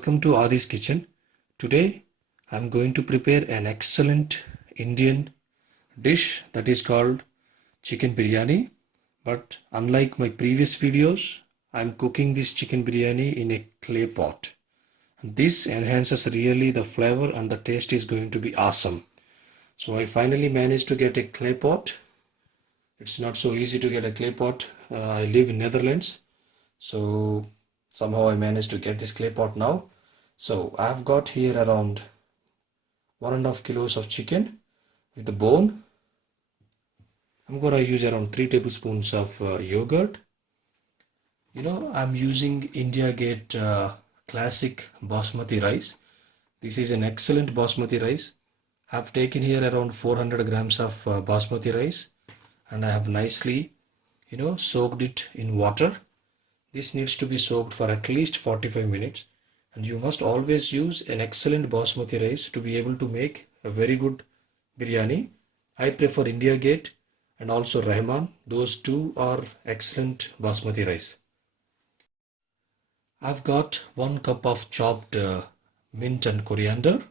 welcome to Adi's kitchen. Today I'm going to prepare an excellent Indian dish that is called chicken biryani. But unlike my previous videos, I'm cooking this chicken biryani in a clay pot. And this enhances really the flavor and the taste is going to be awesome. So I finally managed to get a clay pot. It's not so easy to get a clay pot. I live in Netherlands. So somehow I managed to get this clay pot now. So I've got here around 1.5 kilos of chicken with the bone. I'm gonna use around 3 tablespoons of yogurt. I'm using India Gate classic basmati rice. This is an excellent basmati rice. I've taken here around 400 grams of basmati rice and I have nicely soaked it in water. This needs to be soaked for at least 45 minutes, and you must always use an excellent basmati rice to be able to make a very good biryani. I prefer India Gate and also Rahman. Those two are excellent basmati rice. I've got 1 cup of chopped mint and coriander.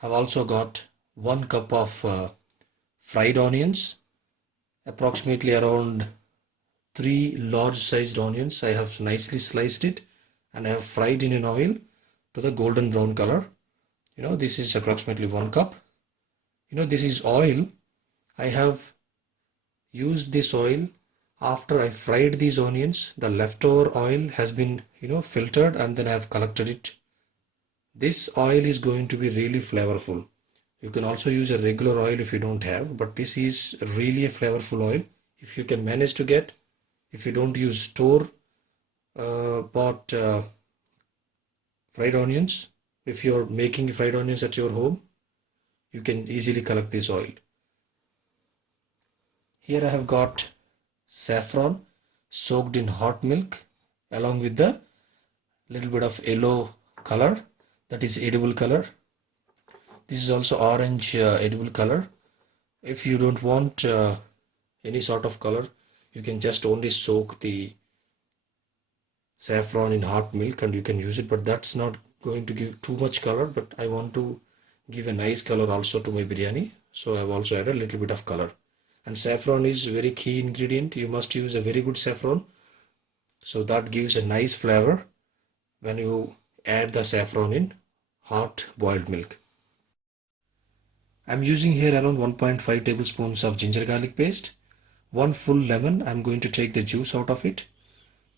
I've also got 1 cup of fried onions, approximately around 3 large sized onions. I have nicely sliced it and I have fried in an oil to the golden brown color. This is approximately 1 cup. This is oil. I have used this oil after I fried these onions. The leftover oil has been filtered and then I have collected it. This oil is going to be really flavorful. You can also use a regular oil if you don't have, but this is really a flavorful oil. If you can manage to get, if you don't use store bought fried onions, if you're making fried onions at your home, you can easily collect this oil. Here I have got saffron soaked in hot milk along with the little bit of yellow color, that is edible color. This is also orange edible color. If you don't want any sort of color, you can just only soak the saffron in hot milk and you can use it, but that's not going to give too much color. But I want to give a nice color also to my biryani, so I've also added a little bit of color. And saffron is a very key ingredient. You must use a very good saffron, so that gives a nice flavor when you add the saffron in hot boiled milk. I'm using here around 1.5 tablespoons of ginger garlic paste, 1 full lemon. I'm going to take the juice out of it,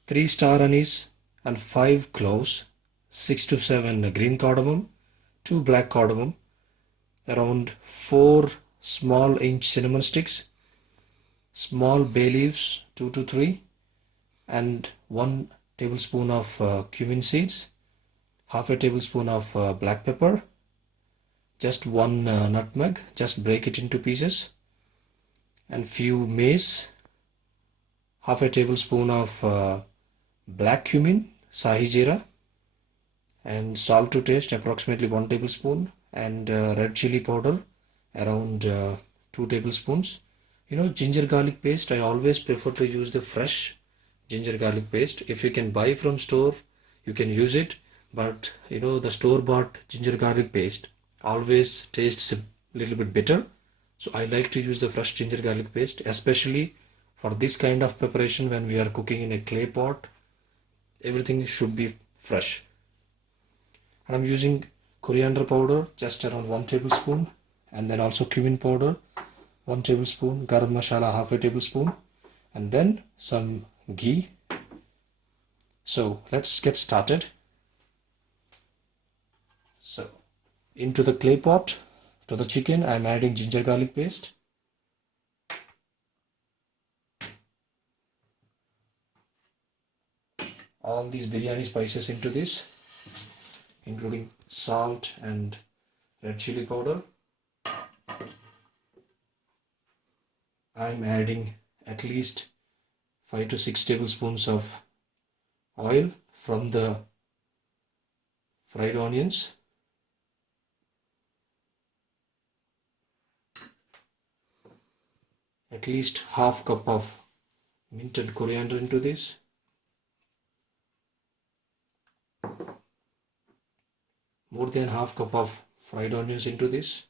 3 star anise and 5 cloves, 6 to 7 green cardamom, 2 black cardamom, around 4 small inch cinnamon sticks, small bay leaves 2 to 3, and 1 tablespoon of cumin seeds, half a tablespoon of black pepper, just 1 nutmeg, just break it into pieces, and few mace, half a tablespoon of black cumin, sahi jeera, and salt to taste, approximately 1 tablespoon, and red chili powder around 2 tablespoons. Ginger garlic paste, I always prefer to use the fresh ginger garlic paste. If you can buy from store, you can use it, but the store bought ginger garlic paste always tastes a little bit bitter. So I like to use the fresh ginger garlic paste, especially for this kind of preparation. When we are cooking in a clay pot, everything should be fresh. And I'm using coriander powder, just around 1 tablespoon, and then also cumin powder 1 tablespoon, garam masala half a tablespoon, and then some ghee. So let's get started. So into the clay pot, to the chicken, I'm adding ginger garlic paste, all these biryani spices into this, including salt and red chili powder. I'm adding at least 5 to 6 tablespoons of oil from the fried onions. At least half cup of mint and coriander into this. more than half cup of fried onions into this.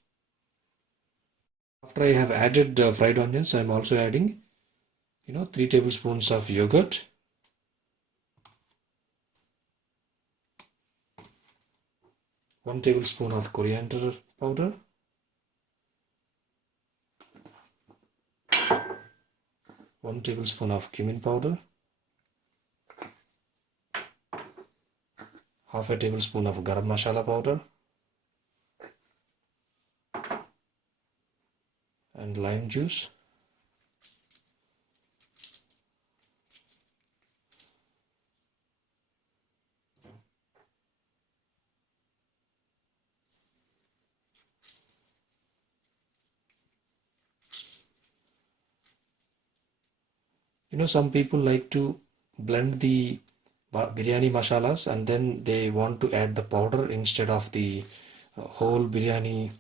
After I have added fried onions, I'm also adding 3 tablespoons of yogurt, 1 tablespoon of coriander powder, 1 tablespoon of cumin powder, half a tablespoon of garam masala powder, and lime juice. Some people like to blend the biryani masalas and then they want to add the powder instead of the whole biryani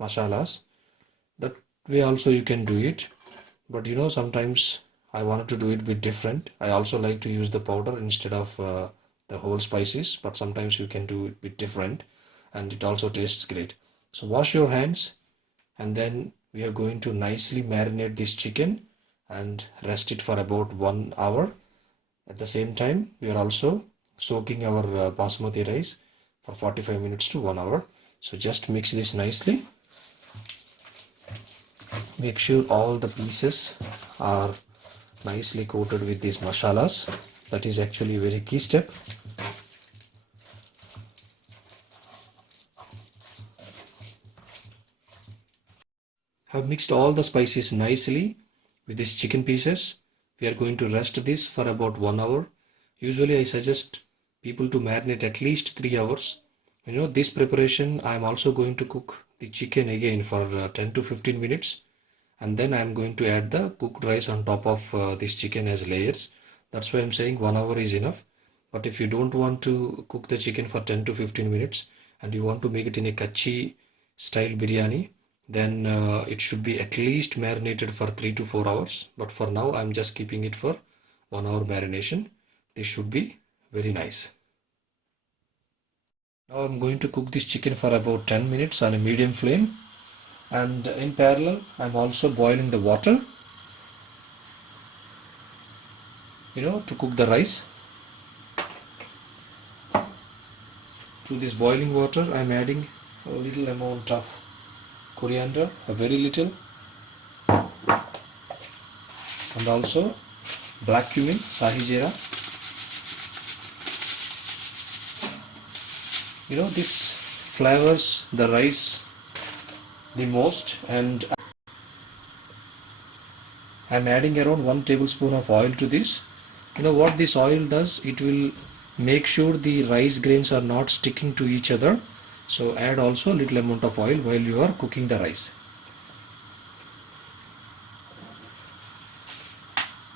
masalas. That way also you can do it, but sometimes I wanted to do it a bit different. I also like to use the powder instead of the whole spices, but sometimes you can do it a bit different and it also tastes great. So wash your hands, and then we are going to nicely marinate this chicken and rest it for about 1 hour. At the same time, we are also soaking our basmati rice for 45 minutes to 1 hour. So just mix this nicely. Make sure all the pieces are nicely coated with these masalas. That is actually a very key step. Have mixed all the spices nicely with these chicken pieces. We are going to rest this for about 1 hour. Usually I suggest people to marinate at least 3 hours. This preparation I am also going to cook the chicken again for 10 to 15 minutes, and then I am going to add the cooked rice on top of this chicken as layers. That's why I'm saying 1 hour is enough. But if you don't want to cook the chicken for 10 to 15 minutes and you want to make it in a kachhi style biryani, then it should be at least marinated for 3 to 4 hours. But for now I'm just keeping it for 1 hour marination. This should be very nice. Now I'm going to cook this chicken for about 10 minutes on a medium flame, and in parallel I'm also boiling the water to cook the rice. To this boiling water I'm adding a little amount of coriander, a very little, and also black cumin, sahi jeera. This flavors the rice the most, and I'm adding around 1 tablespoon of oil to this. What this oil does, it will make sure the rice grains are not sticking to each other. So add also a little amount of oil while you are cooking the rice.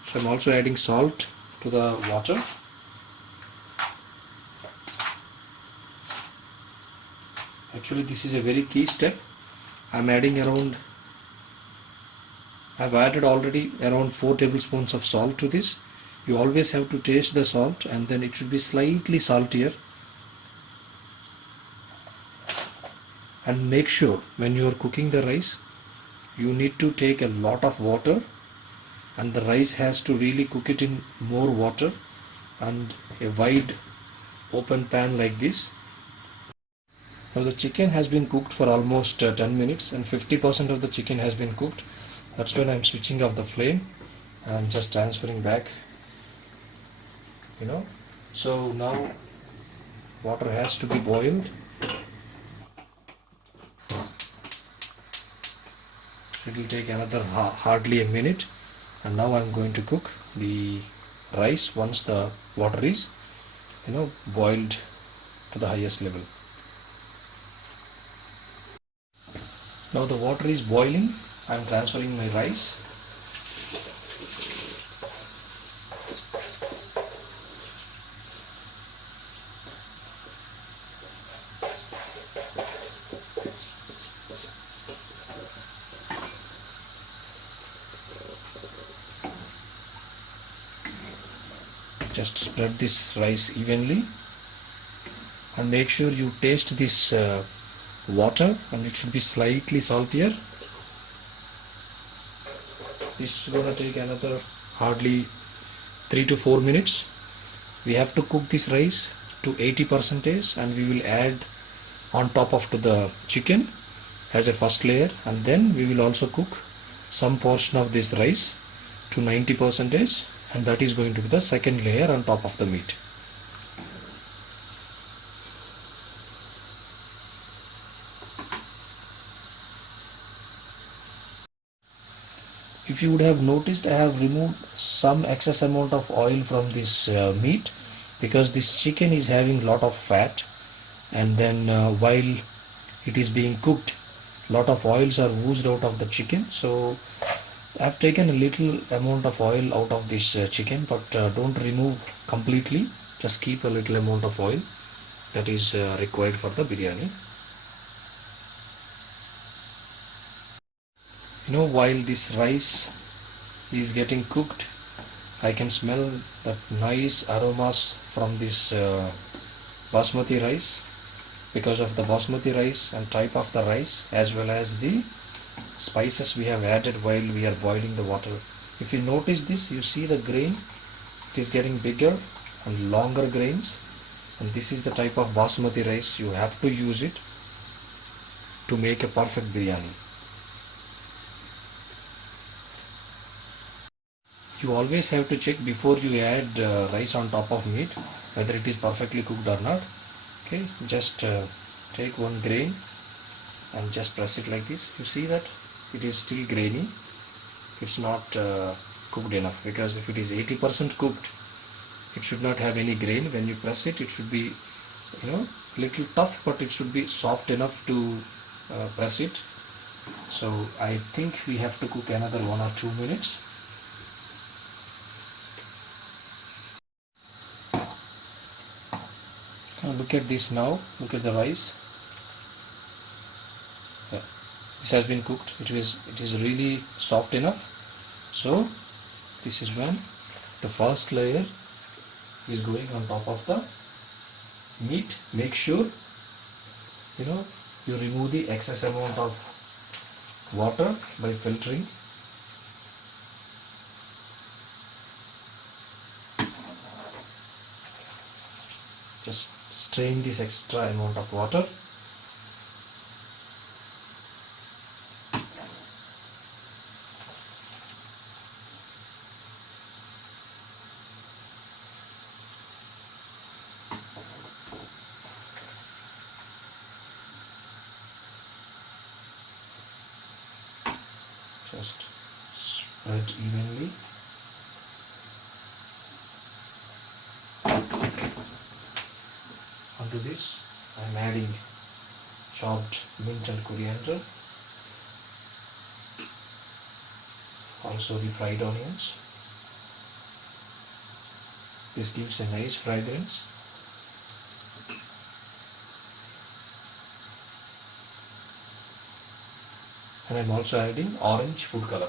So I'm also adding salt to the water. Actually this is a very key step. I've added already around 4 tablespoons of salt to this. You always have to taste the salt, and then it should be slightly saltier. And make sure when you are cooking the rice, you need to take a lot of water, and the rice has to really cook it in more water, and a wide open pan like this. Now the chicken has been cooked for almost 10 minutes, and 50% of the chicken has been cooked. That's when I'm switching off the flame and just transferring back. So now water has to be boiled. It will take another hardly a minute, and now I'm going to cook the rice once the water is boiled to the highest level. Now the water is boiling. I'm transferring my rice. Just spread this rice evenly, and make sure you taste this water, and it should be slightly saltier. This is gonna take another hardly 3 to 4 minutes. We have to cook this rice to 80%, and we will add on top of to the chicken as a first layer, and then we will also cook some portion of this rice to 90%, and that is going to be the second layer on top of the meat. If you would have noticed, I have removed some excess amount of oil from this meat, because this chicken is having lot of fat, and then while it is being cooked, lot of oils are oozed out of the chicken. So I've taken a little amount of oil out of this chicken, but don't remove completely, just keep a little amount of oil that is required for the biryani. While this rice is getting cooked, I can smell that nice aromas from this basmati rice, because of the basmati rice and type of the rice, as well as the spices we have added while we are boiling the water. If you notice this, you see the grain, it is getting bigger and longer grains, and this is the type of basmati rice you have to use it to make a perfect biryani. You always have to check before you add rice on top of meat whether it is perfectly cooked or not. Okay, just take one grain and just press it like this. You see that it is still grainy, it's not cooked enough, because if it is 80% cooked, it should not have any grain. When you press it, it should be little tough, but it should be soft enough to press it. So I think we have to cook another 1 or 2 minutes. Now look at this. Now look at the rice. This has been cooked. It is really soft enough. So this is when the first layer is going on top of the meat. Make sure you remove the excess amount of water by filtering. Just strain this extra amount of water. Just spread evenly. Onto this, I am adding chopped mint and coriander, also the fried onions. This gives a nice fragrance. And I am also adding orange food color.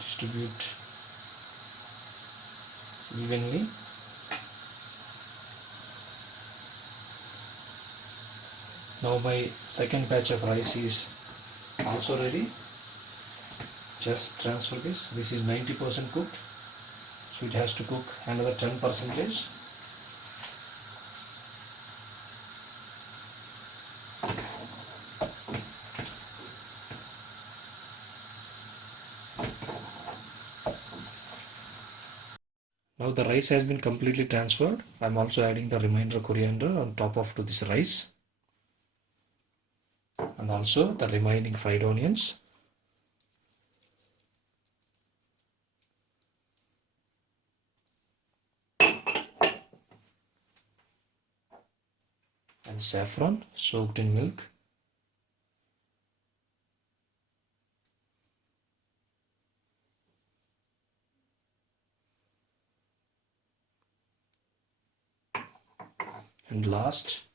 Distribute evenly. Now my second batch of rice is also ready. Just transfer this. This is 90% cooked, so it has to cook another 10%. Now the rice has been completely transferred. I am also adding the remainder coriander on top of to this rice, and also the remaining fried onions. And saffron soaked in milk. And last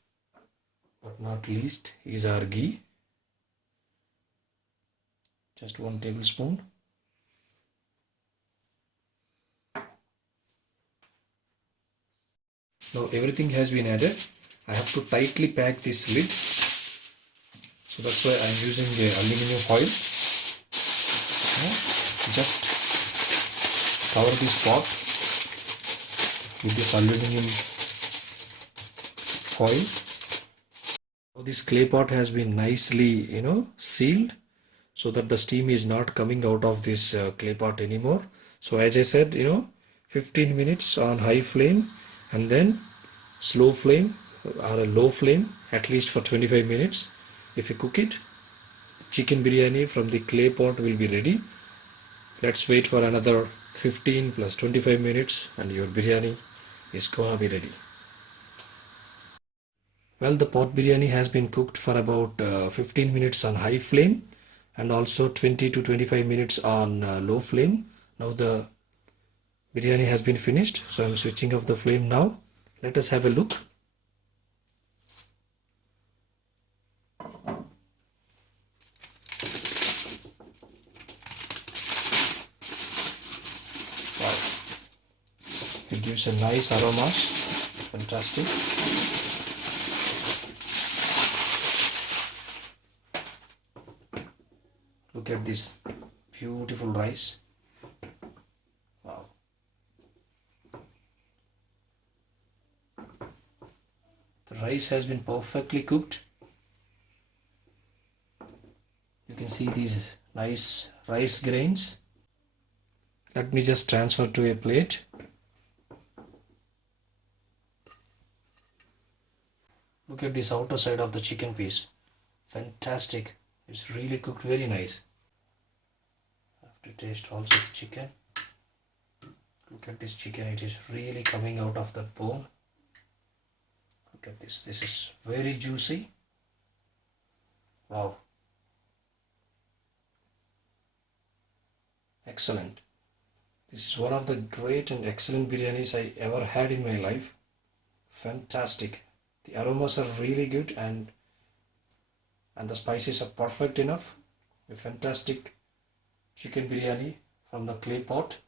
but not least is our ghee. just 1 tablespoon. Now everything has been added. I have to tightly pack this lid, so that's why I'm using aluminum foil. Now, just cover this pot with this aluminum foil. Now this clay pot has been nicely, sealed, so that the steam is not coming out of this clay pot anymore. So as I said, 15 minutes on high flame, and then slow flame or a low flame at least for 25 minutes. If you cook it, chicken biryani from the clay pot will be ready. Let's wait for another 15 plus 25 minutes and your biryani is gonna be ready. Well, the pot biryani has been cooked for about 15 minutes on high flame and also 20 to 25 minutes on low flame. Now the biryani has been finished, so I'm switching off the flame now. Let us have a look. Wow, it gives a nice aromas. Fantastic. Look at this beautiful rice. Wow. The rice has been perfectly cooked. You can see these nice rice grains. Let me just transfer to a plate. Look at this outer side of the chicken piece. Fantastic. It's really cooked very nice. I have to taste also the chicken. Look at this chicken. It is really coming out of the bone. Look at this. This is very juicy. Wow. Excellent. This is one of the great and excellent biryanis I ever had in my life. Fantastic. The aromas are really good and the spices are perfect enough. A fantastic chicken biryani from the clay pot.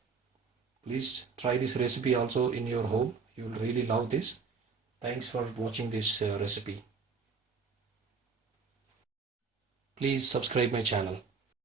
Please try this recipe also in your home. You will really love this. Thanks for watching this recipe. Please subscribe my channel.